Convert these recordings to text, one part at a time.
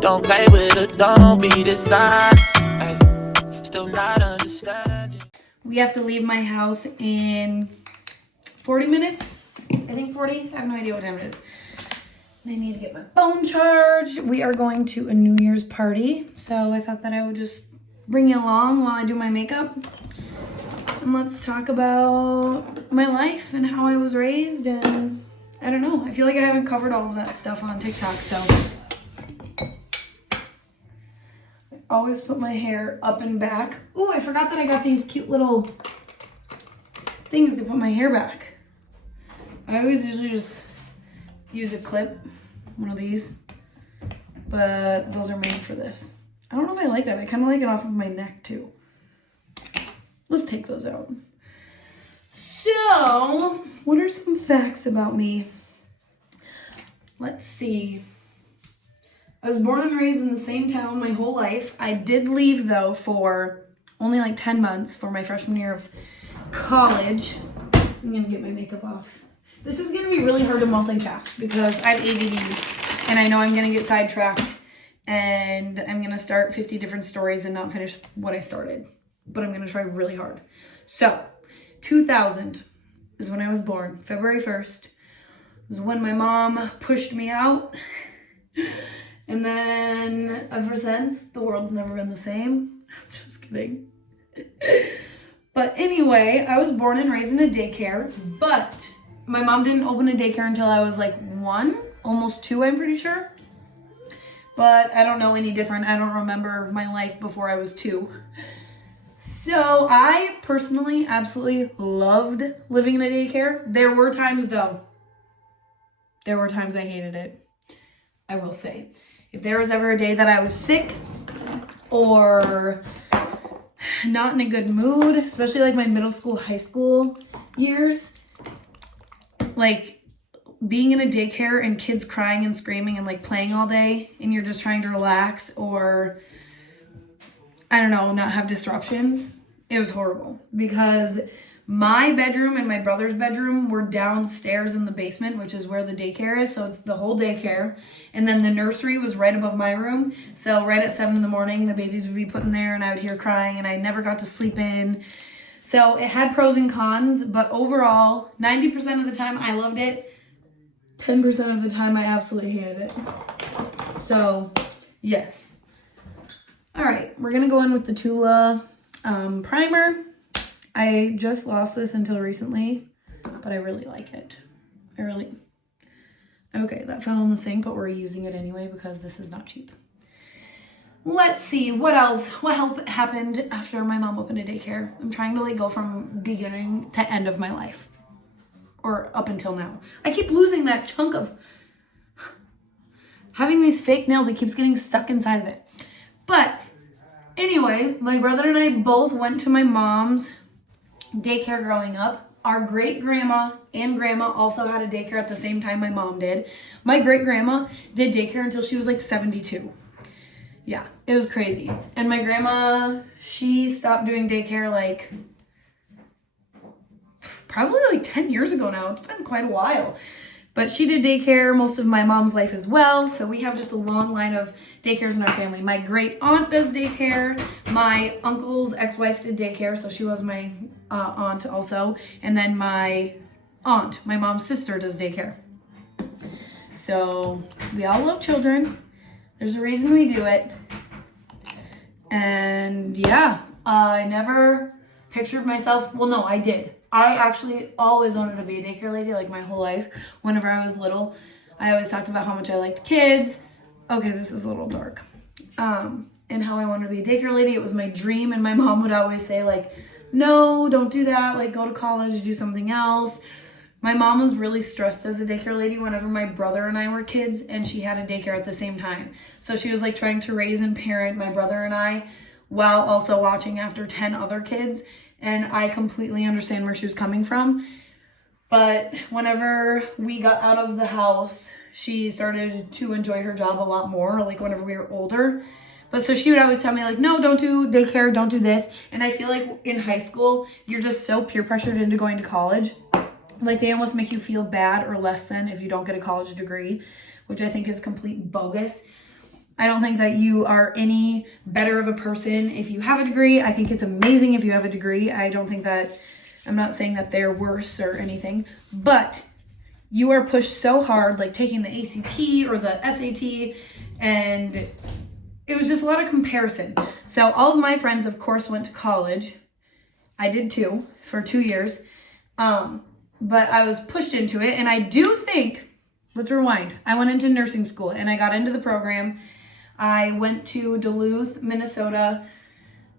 Don't play with it, don't be dishonest. Ay, still not understanding. We have to leave my house in 40 minutes. I think 40. I have no idea what time it is. And I need to get my phone charged. We are going to a New Year's party. So I thought that I would just bring you along while I do my makeup. And let's talk about my life and how I was raised. And I don't know. I feel like I haven't covered all of that stuff on TikTok. So I always put my hair up and back. Ooh, I forgot that I got these cute little things to put my hair back. I always usually just use a clip, one of these, but those are made for this. I don't know if I like that. I kind of like it off of my neck too. Let's take those out. So, what are some facts about me? Let's see. I was born and raised in the same town my whole life. I did leave though for only like 10 months for my freshman year of college. I'm gonna get my makeup off. This is gonna be really hard to multitask because I have ADD and I know I'm gonna get sidetracked and I'm gonna start 50 different stories and not finish what I started. But I'm gonna try really hard. So, 2000 is when I was born. February 1st is when my mom pushed me out. And then ever since, the world's never been the same. I'm just kidding. But anyway, I was born and raised in a daycare, but my mom didn't open a daycare until I was like 1, almost 2, I'm pretty sure. But I don't know any different. I don't remember my life before I was 2. So I personally absolutely loved living in a daycare. There were times though. There were times I hated it. I will say. If there was ever a day that I was sick or not in a good mood, especially like my middle school, high school years, like being in a daycare and kids crying and screaming and like playing all day and you're just trying to relax or, I don't know, not have disruptions, it was horrible because my bedroom and my brother's bedroom were downstairs in the basement, which is where the daycare is. So it's the whole daycare. And then the nursery was right above my room. So right at 7 in the morning, the babies would be put in there and I would hear crying and I never got to sleep in. So it had pros and cons, but overall, 90% of the time I loved it. 10% of the time I absolutely hated it. So yes. All right, we're going to go in with the Tula primer. I just lost this until recently, but I really like it. Okay, that fell in the sink, but we're using it anyway because this is not cheap. Let's see, what else? What happened after my mom opened a daycare? I'm trying to like go from beginning to end of my life. Or up until now. I keep losing that chunk of having these fake nails. It keeps getting stuck inside of it. But anyway, my brother and I both went to my mom's daycare growing up. Our great grandma and grandma also had a daycare at the same time my mom did. My great grandma did daycare until she was like 72. Yeah, it was crazy. And my grandma, she stopped doing daycare like probably like 10 years ago now. It's been quite a while. But she did daycare most of my mom's life as well. So we have just a long line of daycares in our family. My great aunt does daycare. My uncle's ex-wife did daycare. So she was my aunt also. And then my aunt, my mom's sister, does daycare. So we all love children. There's a reason we do it. And yeah, I never pictured myself. Well, no, I did. I actually always wanted to be a daycare lady like my whole life. Whenever I was little, I always talked about how much I liked kids. Okay, this is a little dark. And how I wanted to be a daycare lady. It was my dream. And my mom would always say like, no, don't do that. Like go to college, do something else. My mom was really stressed as a daycare lady whenever my brother and I were kids and she had a daycare at the same time. So she was like trying to raise and parent my brother and I while also watching after 10 other kids. And I completely understand where she was coming from. But whenever we got out of the house, she started to enjoy her job a lot more, like whenever we were older. But so she would always tell me like, no, don't do daycare, don't do this. And I feel like in high school, you're just so peer pressured into going to college Like, they almost make you feel bad or less than if you don't get a college degree, which I think is complete bogus. I don't think that you are any better of a person if you have a degree. I think it's amazing if you have a degree. I'm not saying that they're worse or anything, but you are pushed so hard, like taking the ACT or the SAT, and it was just a lot of comparison. So all of my friends, of course, went to college. I did too, for 2 years. But I was pushed into it, and I do think, let's rewind. I went into nursing school, and I got into the program. I went to Duluth, Minnesota,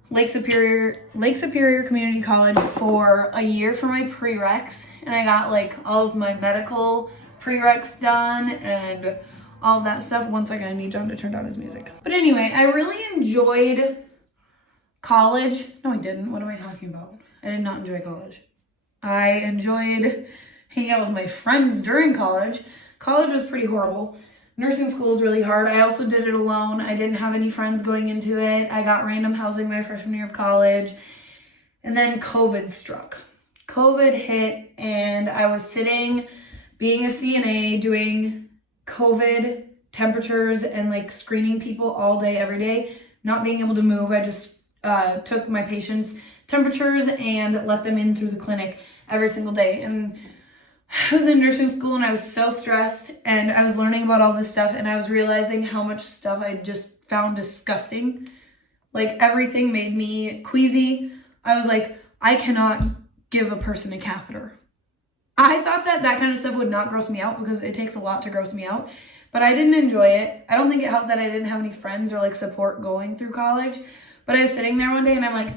Lake Superior Community College for a year for my prereqs, and I got like all of my medical prereqs done and all of that stuff. 1 second, I need John to turn down his music. But anyway, I really enjoyed college. No, I didn't. What am I talking about? I did not enjoy college. I enjoyed hanging out with my friends during college. College was pretty horrible. Nursing school is really hard. I also did it alone. I didn't have any friends going into it. I got random housing my freshman year of college. And then COVID struck. COVID hit, and I was sitting, being a CNA, doing COVID temperatures and like screening people all day, every day, not being able to move. I just took my patients' temperatures and let them in through the clinic every single day. And I was in nursing school, and I was so stressed, and I was learning about all this stuff, and I was realizing how much stuff I just found disgusting. Like, everything made me queasy. I was like, I cannot give a person a catheter. I thought that kind of stuff would not gross me out because it takes a lot to gross me out, but I didn't enjoy it. I don't think it helped that I didn't have any friends or like support going through college, but I was sitting there one day, and I'm like,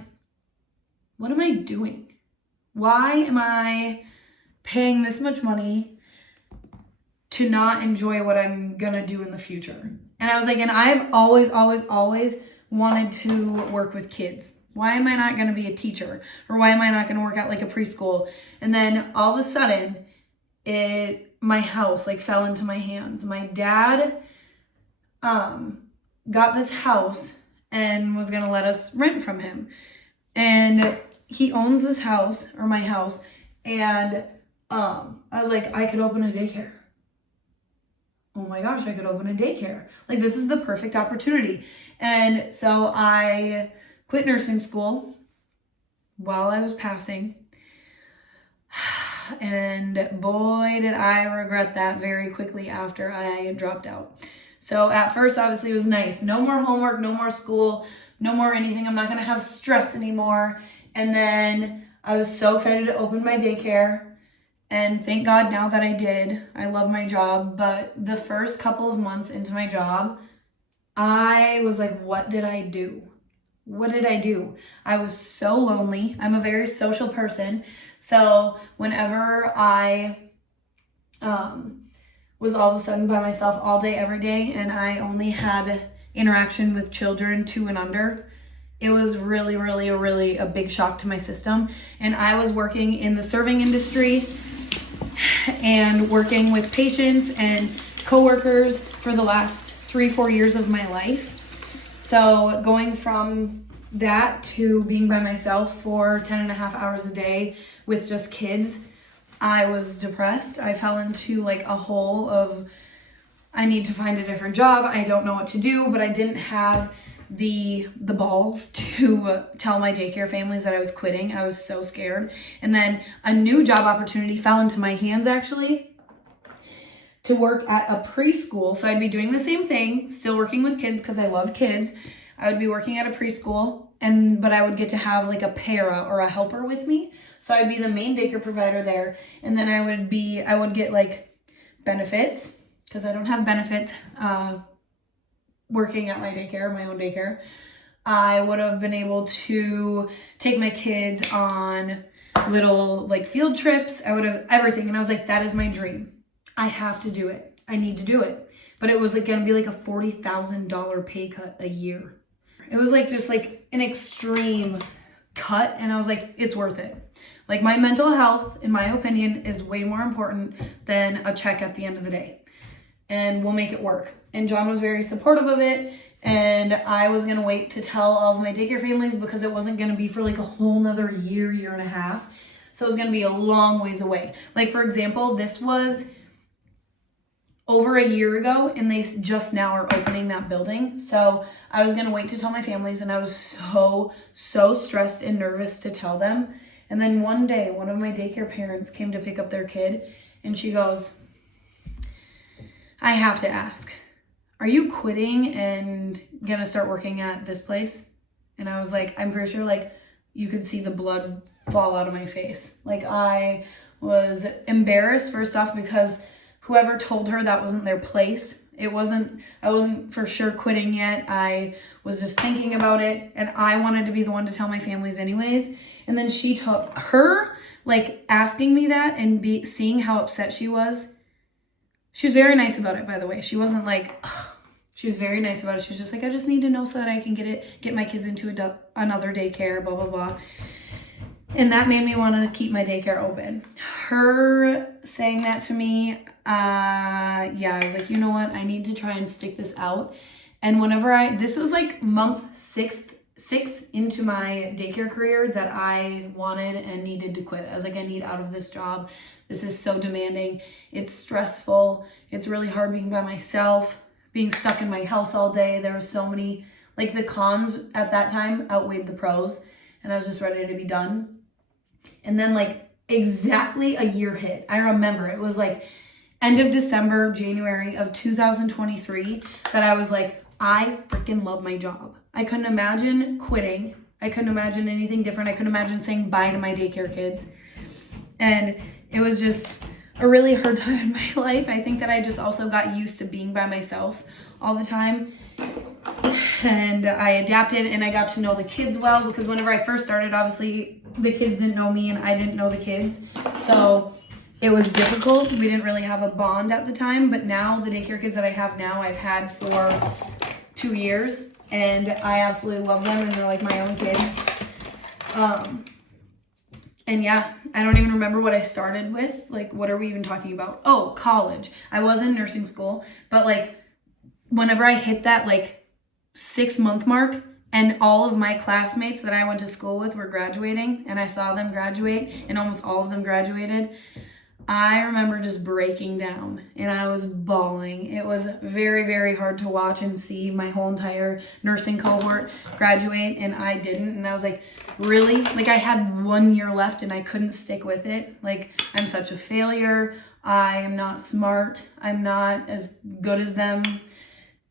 what am I doing? Why am I paying this much money to not enjoy what I'm gonna do in the future? And I was like, and I've always wanted to work with kids. Why am I not gonna be a teacher? Or why am I not gonna work at like a preschool? And then all of a sudden, my house like fell into my hands. My dad got this house and was gonna let us rent from him. And he owns this house, or my house, and I was like, I could open a daycare. Oh my gosh, I could open a daycare. Like, this is the perfect opportunity. And so I quit nursing school while I was passing. And boy, did I regret that very quickly after I dropped out. So at first, obviously, it was nice. No more homework, no more school, no more anything. I'm not going to have stress anymore. And then I was so excited to open my daycare. And thank God now that I did. I love my job. But the first couple of months into my job, I was like, what did I do? What did I do? I was so lonely. I'm a very social person. So whenever I was all of a sudden by myself all day, every day, and I only had interaction with children 2 and under, it was really, really, really a big shock to my system. And I was working in the serving industry and working with patients and coworkers for the last 3-4 years of my life. So going from that to being by myself for 10.5 hours a day with just kids, I was depressed. I fell into like a hole of, I need to find a different job. I don't know what to do, but I didn't have the balls to tell my daycare families that I was quitting. I was so scared. And then a new job opportunity fell into my hands, actually, to work at a preschool. So I'd be doing the same thing, still working with kids because I love kids. I would be working at a preschool, but I would get to have like a para or a helper with me. So I'd be the main daycare provider there. And then I would get like benefits, because I don't have benefits working at my daycare, my own daycare. I would have been able to take my kids on little like field trips. I would have everything. And I was like, that is my dream. I have to do it. I need to do it. But it was like going to be like a $40,000 pay cut a year. It was like just like an extreme cut. And I was like, it's worth it. Like, my mental health, in my opinion, is way more important than a check at the end of the day. And we'll make it work. And John was very supportive of it. And I was going to wait to tell all of my daycare families because it wasn't going to be for like a whole nother year and a half. So it was going to be a long ways away. Like, for example, this was over a year ago and they just now are opening that building. So I was going to wait to tell my families, and I was so stressed and nervous to tell them. And then one day, one of my daycare parents came to pick up their kid, and she goes, I have to ask, are you quitting and going to start working at this place? And I was like, I'm pretty sure like you could see the blood fall out of my face. Like, I was embarrassed, first off, because whoever told her that wasn't their place. I wasn't for sure quitting yet. I was just thinking about it, and I wanted to be the one to tell my families anyways. And then she took her, like, asking me that and seeing how upset she was. She was very nice about it, by the way. She wasn't like, ugh. She was very nice about it. She was just like, I just need to know so that I can get my kids into another daycare, blah, blah, blah. And that made me want to keep my daycare open. Her saying that to me, I was like, you know what? I need to try and stick this out. And this was like month six into my daycare career that I wanted and needed to quit. I was like, I need out of this job. This is so demanding. It's stressful. It's really hard being by myself, being stuck in my house all day. There were so many, like, the cons at that time outweighed the pros, and I was just ready to be done. And then like exactly a year hit. I remember it was like end of December, January of 2023 that I was like, I freaking love my job. I couldn't imagine quitting. I couldn't imagine anything different. I couldn't imagine saying bye to my daycare kids. And it was just a really hard time in my life. I think that I just also got used to being by myself all the time. And I adapted, and I got to know the kids well, because whenever I first started, obviously the kids didn't know me and I didn't know the kids. So it was difficult. We didn't really have a bond at the time, but now the daycare kids that I have now, I've had for 2 years, and I absolutely love them, and they're like my own kids. And yeah, I don't even remember what I started with. Like, what are we even talking about? Oh, college. I was in nursing school, but like whenever I hit that like 6-month mark and all of my classmates that I went to school with were graduating, and I saw them graduate, and almost all of them graduated, I remember just breaking down, and I was bawling. It was very, very hard to watch and see my whole entire nursing cohort graduate, and I didn't. And I was like, really? Like, I had 1 year left and I couldn't stick with it. Like, I'm such a failure. I am not smart. I'm not as good as them.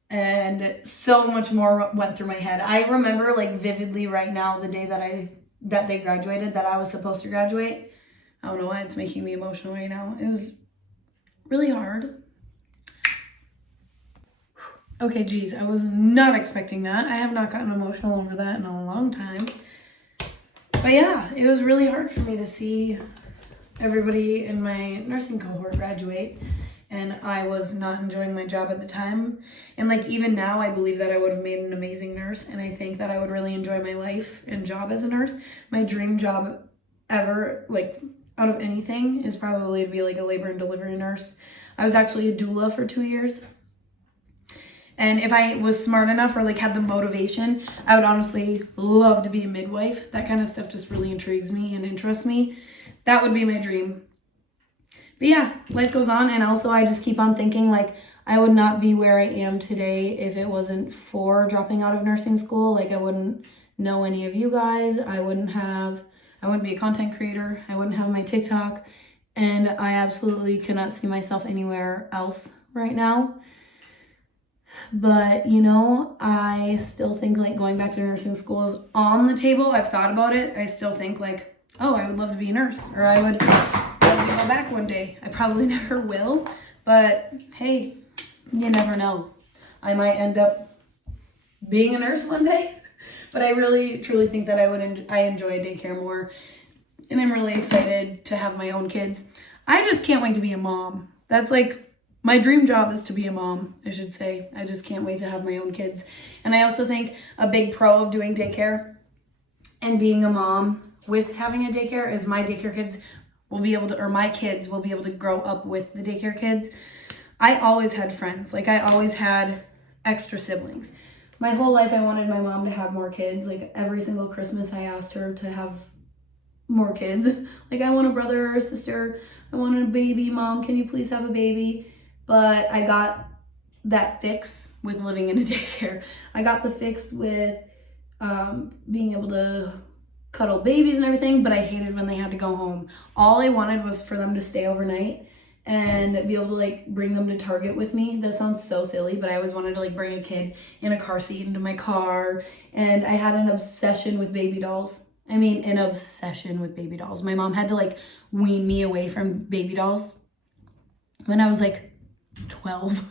And so much more went through my head. I remember like vividly right now the day that they graduated, that I was supposed to graduate. I don't know why it's making me emotional right now. It was really hard. Okay, geez, I was not expecting that. I have not gotten emotional over that in a long time. But yeah, it was really hard for me to see everybody in my nursing cohort graduate, and I was not enjoying my job at the time. And like even now, I believe that I would have made an amazing nurse, and I think that I would really enjoy my life and job as a nurse. My dream job ever, like out of anything, is probably to be like a labor and delivery nurse. I was actually a doula for 2 years. And if I was smart enough or like had the motivation, I would honestly love to be a midwife. That kind of stuff just really intrigues me and interests me. That would be my dream. But yeah, life goes on. And also I just keep on thinking like I would not be where I am today if it wasn't for dropping out of nursing school. Like I wouldn't know any of you guys. I wouldn't be a content creator. I wouldn't have my TikTok. And I absolutely cannot see myself anywhere else right now. But, you know, I still think like going back to nursing school is on the table. I've thought about it. I still think like, oh, I would love to be a nurse, or I would love to go back one day. I probably never will, but hey, you never know. I might end up being a nurse one day, but I really truly think that I enjoy daycare more, and I'm really excited to have my own kids. I just can't wait to be a mom. That's like my dream job, is to be a mom, I should say. I just can't wait to have my own kids. And I also think a big pro of doing daycare and being a mom with having a daycare is my daycare kids will be able to, or my kids will be able to grow up with the daycare kids. I always had friends. Like I always had extra siblings. My whole life I wanted my mom to have more kids. Like every single Christmas I asked her to have more kids. Like, I want a brother or a sister. I want a baby. Mom, can you please have a baby? But I got that fix with living in a daycare. I got the fix with being able to cuddle babies and everything, but I hated when they had to go home. All I wanted was for them to stay overnight and be able to like bring them to Target with me. That sounds so silly, but I always wanted to like bring a kid in a car seat into my car. And I had an obsession with baby dolls. I mean, an obsession with baby dolls. My mom had to like wean me away from baby dolls when I was like 12.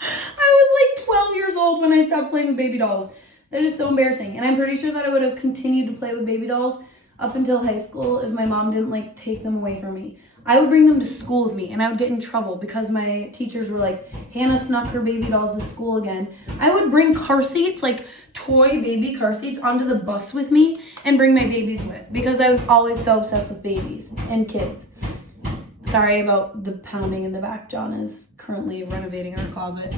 I was like 12 years old when I stopped playing with baby dolls. That is so embarrassing. And I'm pretty sure that I would have continued to play with baby dolls up until high school if my mom didn't like take them away from me. I would bring them to school with me and I would get in trouble because my teachers were like, Hannah snuck her baby dolls to school again. I would bring car seats, like toy baby car seats, onto the bus with me and bring my babies with because I was always so obsessed with babies and kids. Sorry about the pounding in the back. John is currently renovating our closet.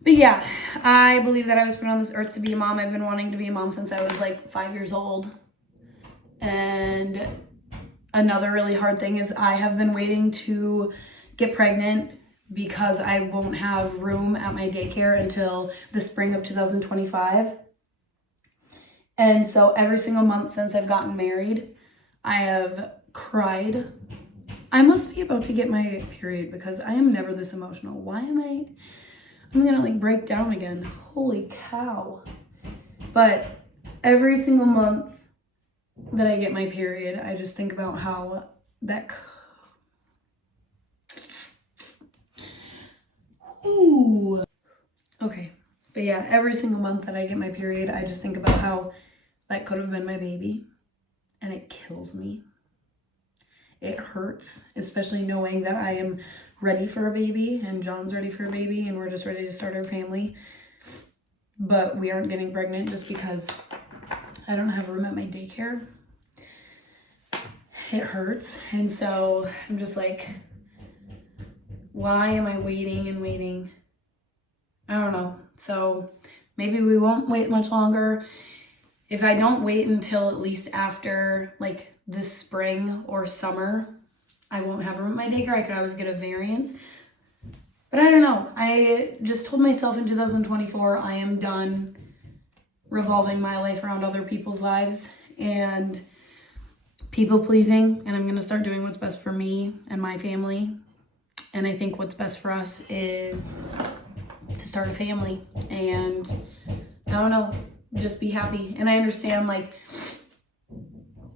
But yeah, I believe that I was put on this earth to be a mom. I've been wanting to be a mom since I was like 5 years old. And another really hard thing is I have been waiting to get pregnant because I won't have room at my daycare until the spring of 2025. And so every single month since I've gotten married, I have cried. I must be about to get my period because I am never this emotional. Why am I'm gonna like break down again. Holy cow. But every single month that I get my period, I just think about how that, ooh. Okay, but yeah, every single month that I get my period, I just think about how that could have been my baby, and it kills me. It hurts, especially knowing that I am ready for a baby and John's ready for a baby and we're just ready to start our family. But we aren't getting pregnant just because I don't have room at my daycare. It hurts. And so I'm just like, why am I waiting and waiting? I don't know. So maybe we won't wait much longer. If I don't wait until at least after like this spring or summer, I won't have room at my daycare. I could always get a variance. But I don't know. I just told myself in 2024, I am done revolving my life around other people's lives and people pleasing. And I'm going to start doing what's best for me and my family. And I think what's best for us is to start a family. And I don't know, just be happy. And I understand like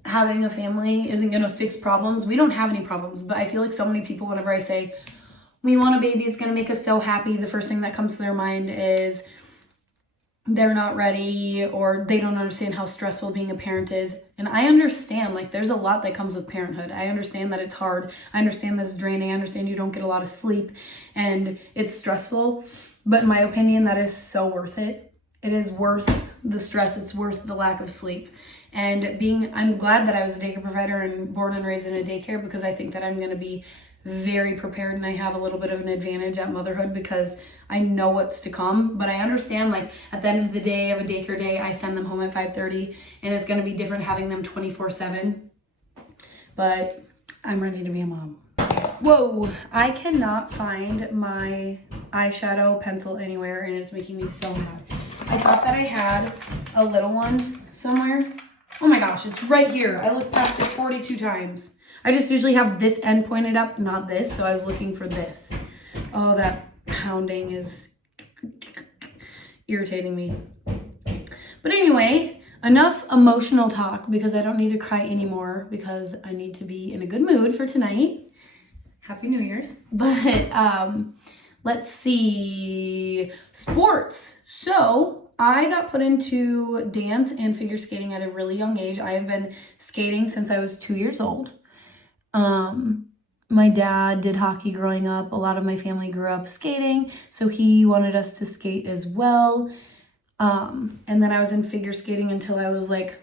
having a family isn't going to fix problems. We don't have any problems, but I feel like so many people, whenever I say we want a baby, it's going to make us so happy, the first thing that comes to their mind is they're not ready or they don't understand how stressful being a parent is. And I understand, like, there's a lot that comes with parenthood. I understand that it's hard. I understand that it's draining. I understand you don't get a lot of sleep and it's stressful. But in my opinion, that is so worth it. It is worth the stress. It's worth the lack of sleep. And I'm glad that I was a daycare provider and born and raised in a daycare because I think that I'm going to be very prepared and I have a little bit of an advantage at motherhood because I know what's to come. But I understand, like, at the end of the day of a daycare day, I send them home at 5:30 and it's going to be different having them 24/7. But I'm ready to be a mom. Whoa, I cannot find my eyeshadow pencil anywhere and it's making me so mad. I thought that I had a little one somewhere. Oh my gosh, it's right here. I looked past it 42 times. I just usually have this end pointed up, not this, so I was looking for this. Oh, that pounding is irritating me. But anyway, enough emotional talk because I don't need to cry anymore because I need to be in a good mood for tonight. Happy New Year's. But let's see, sports. So I got put into dance and figure skating at a really young age. I have been skating since I was 2 years old. My dad did hockey growing up. A lot of my family grew up skating, so he wanted us to skate as well. And then I was in figure skating until I was like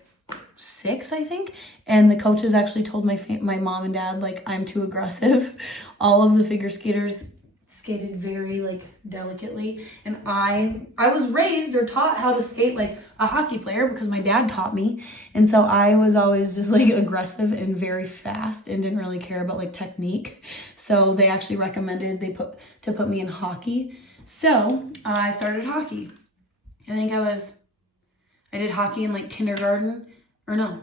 6, I think. And the coaches actually told my mom and dad, like, I'm too aggressive. All of the figure skaters skated very like delicately, and I was raised or taught how to skate like a hockey player because my dad taught me, and so I was always just like aggressive and very fast and didn't really care about like technique. So they actually recommended to put me in hockey. So I started hockey. I think I did hockey in like kindergarten, or no,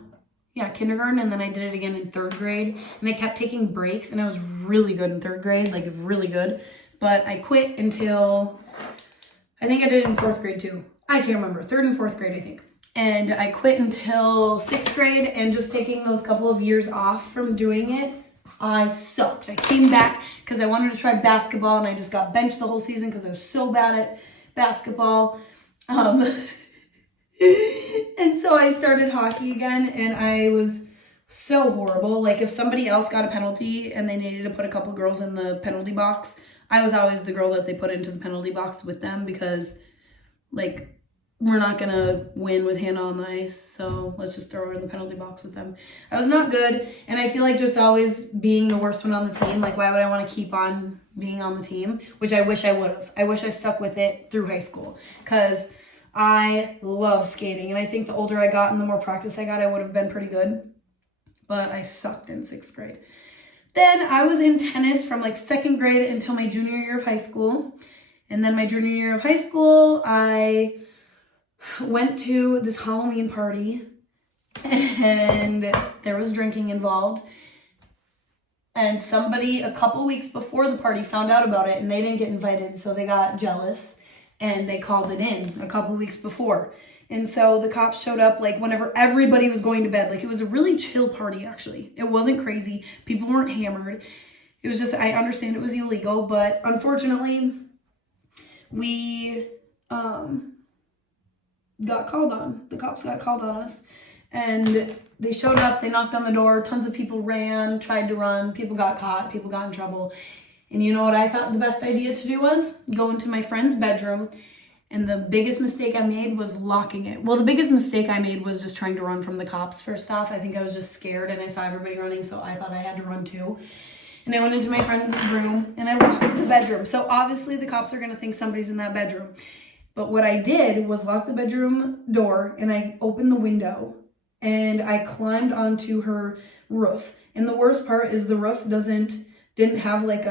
yeah, kindergarten, and then I did it again in 3rd grade, and I kept taking breaks, and I was really good in 3rd grade, like really good, but I quit until, I think I did it in 4th grade too. I can't remember, 3rd and 4th grade, I think. And I quit until 6th grade, and just taking those couple of years off from doing it, I sucked. I came back because I wanted to try basketball, and I just got benched the whole season because I was so bad at basketball. And so I started hockey again, and I was so horrible. Like, if somebody else got a penalty and they needed to put a couple girls in the penalty box, I was always the girl that they put into the penalty box with them because, like, we're not going to win with Hannah on the ice, so let's just throw her in the penalty box with them. I was not good, and I feel like just always being the worst one on the team, like, why would I want to keep on being on the team? Which I wish I would have. I wish I stuck with it through high school, because I love skating, and I think the older I got and the more practice I got, I would have been pretty good. But I sucked in 6th grade. Then I was in tennis from like 2nd grade until my junior year of high school. And then my junior year of high school, I went to this Halloween party, and there was drinking involved. And somebody a couple weeks before the party found out about it, and they didn't get invited, so they got jealous. And they called it in a couple weeks before. And so the cops showed up like whenever everybody was going to bed. Like, it was a really chill party, actually. It wasn't crazy. People weren't hammered. It was just, I understand it was illegal, but unfortunately, we got called on. The cops got called on us. And they showed up, they knocked on the door, tons of people ran, tried to run, people got caught, people got in trouble. And you know what I thought the best idea to do was? Go into my friend's bedroom, and the biggest mistake I made was locking it. Well, the biggest mistake I made was just trying to run from the cops first off. I think I was just scared, and I saw everybody running, so I thought I had to run too. And I went into my friend's room, and I locked the bedroom. So obviously the cops are gonna think somebody's in that bedroom. But what I did was lock the bedroom door, and I opened the window, and I climbed onto her roof. And the worst part is the roof didn't have like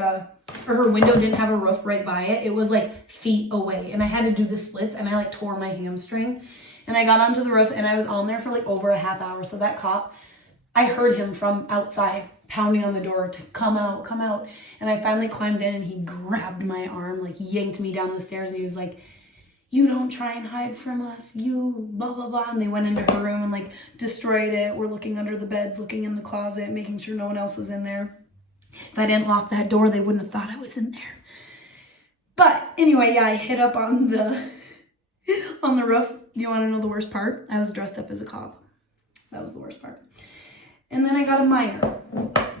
her window didn't have a roof right by it. It was like feet away, and I had to do the splits, and I like tore my hamstring. And I got onto the roof, and I was on there for like over a half hour. So that cop, I heard him from outside pounding on the door to come out, come out. And I finally climbed in, and he grabbed my arm, like yanked me down the stairs, and he was like, "You don't try and hide from us, you blah, blah, blah." And they went into her room and like destroyed it. We're looking under the beds, looking in the closet, making sure no one else was in there. If I didn't lock that door, they wouldn't have thought I was in there. But anyway, yeah, I hit up on the roof. Do you want to know the worst part? I was dressed up as a cop. That was the worst part. And then I got a minor.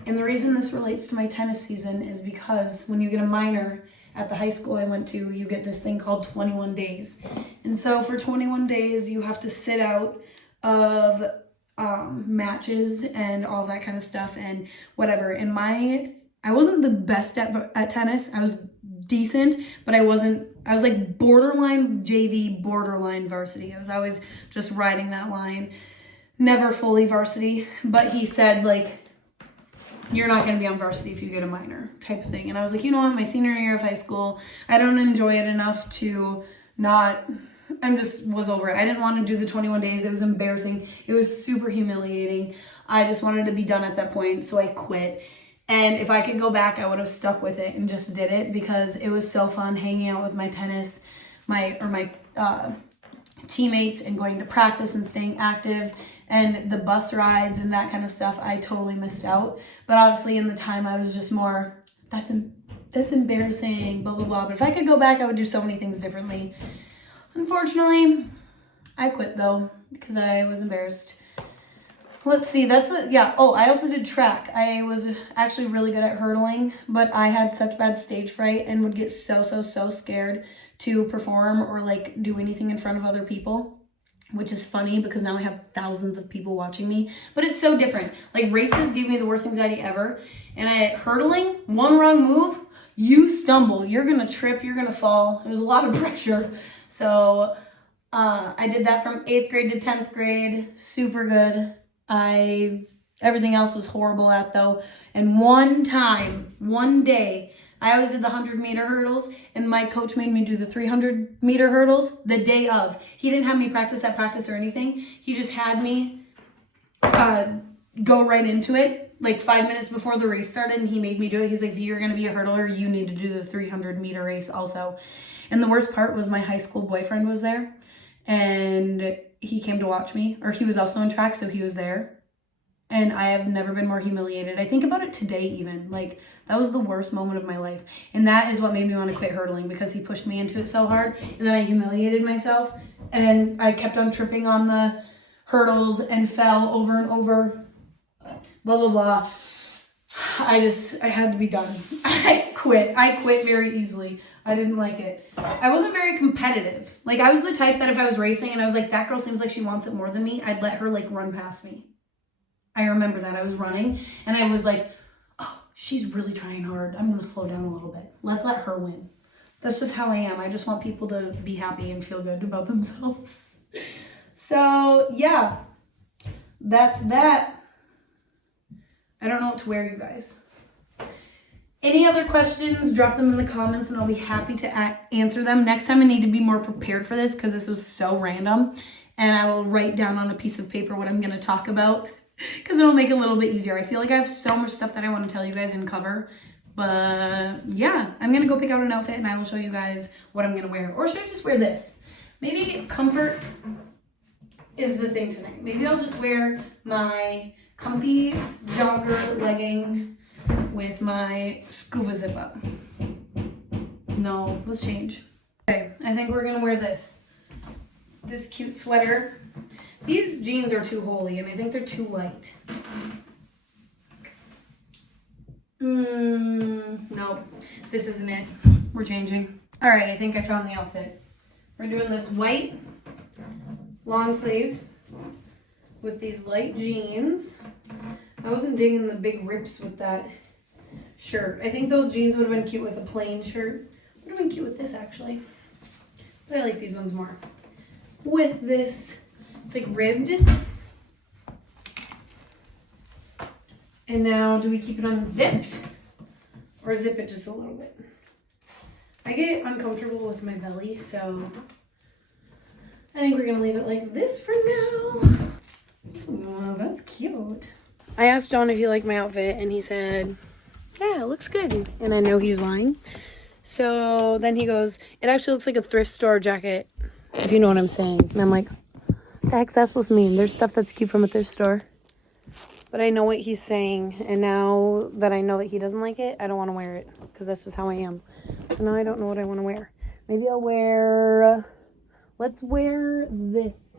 And the reason this relates to my tennis season is because when you get a minor at the high school I went to, you get this thing called 21 days. And so for 21 days, you have to sit out of matches and all that kind of stuff and whatever. And I wasn't the best at tennis. I was decent, but I was like borderline JV, borderline varsity. I was always just riding that line, never fully varsity. But he said, like, you're not going to be on varsity if you get a minor type of thing. And I was like, you know what, my senior year of high school, I don't enjoy it enough to not, was over it. I didn't want to do the 21 days. It was embarrassing. It was super humiliating. I just wanted to be done at that point, so I quit. And if I could go back, I would have stuck with it and just did it because it was so fun hanging out with my teammates and going to practice and staying active. And the bus rides and that kind of stuff, I totally missed out. But obviously in the time I was just more, that's embarrassing, blah, blah, blah. But if I could go back, I would do so many things differently. Unfortunately, I quit though because I was embarrassed. Let's see, Oh, I also did track. I was actually really good at hurdling, but I had such bad stage fright and would get so scared to perform or like do anything in front of other people, which is funny because now I have thousands of people watching me, but it's so different. Like races gave me the worst anxiety ever. And hurdling, one wrong move, you stumble, you're gonna trip, you're gonna fall. It was a lot of pressure. So I did that from 8th grade to 10th grade. Super good. Everything else was horrible at though. And one day, I always did the 100-meter hurdles, and my coach made me do the 300-meter hurdles the day of. He didn't have me practice at practice or anything. He just had me go right into it, like 5 minutes before the race started, and he made me do it. He's like, if you're going to be a hurdler, you need to do the 300-meter race also. And the worst part was my high school boyfriend was there, and he came to watch me, or he was also in track, so he was there. And I have never been more humiliated. I think about it today even. Like, that was the worst moment of my life. And that is what made me want to quit hurdling, because he pushed me into it so hard. And then I humiliated myself. And I kept on tripping on the hurdles and fell over and over. Blah, blah, blah. I had to be done. I quit very easily. I didn't like it. I wasn't very competitive. Like, I was the type that if I was racing and I was like, that girl seems like she wants it more than me, I'd let her like run past me. I remember that. I was running and I was like, oh, she's really trying hard. I'm going to slow down a little bit. Let's let her win. That's just how I am. I just want people to be happy and feel good about themselves. So, yeah, that's that. I don't know what to wear, you guys. Any other questions, drop them in the comments and I'll be happy to answer them. Next time I need to be more prepared for this because this was so random. And I will write down on a piece of paper what I'm going to talk about, because it'll make it a little bit easier. I feel like I have so much stuff that I want to tell you guys and cover. But yeah, I'm going to go pick out an outfit and I will show you guys what I'm going to wear. Or should I just wear this? Maybe comfort is the thing tonight. Maybe I'll just wear my comfy jogger legging with my scuba zip up. No, let's change. Okay, I think we're going to wear this. This cute sweater. These jeans are too holy and I think they're too light. No, this isn't it. We're changing. All right, I think I found the outfit. We're doing this white long sleeve with these light jeans. I wasn't digging the big rips with that shirt. I think those jeans would have been cute with a plain shirt. Would have been cute with this actually. But I like these ones more. With this, it's like ribbed. And now, do we keep it unzipped or zip it just a little bit? I get uncomfortable with my belly, so I think we're gonna leave it like this for now. Wow, that's cute. I asked John if he liked my outfit and he said, yeah, it looks good. And I know he was lying. So then he goes, it actually looks like a thrift store jacket, if you know what I'm saying. And I'm like, the heck's that supposed to mean? There's stuff that's cute from a thrift store. But I know what he's saying, and now that I know that he doesn't like it, I don't want to wear it, because that's just how I am. So now I don't know what I want to wear. Maybe I'll wear, let's wear this.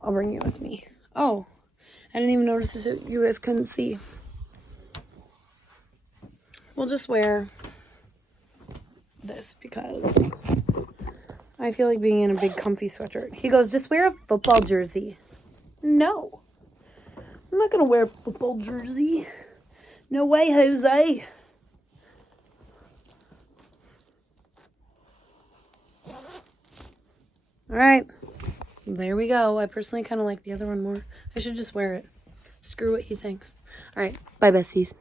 I'll bring you with me. Oh, I didn't even notice this, you guys couldn't see. We'll just wear this, because I feel like being in a big comfy sweatshirt. He goes, just wear a football jersey. No. I'm not going to wear a football jersey. No way, Jose. All right. There we go. I personally kind of like the other one more. I should just wear it. Screw what he thinks. All right. Bye, besties.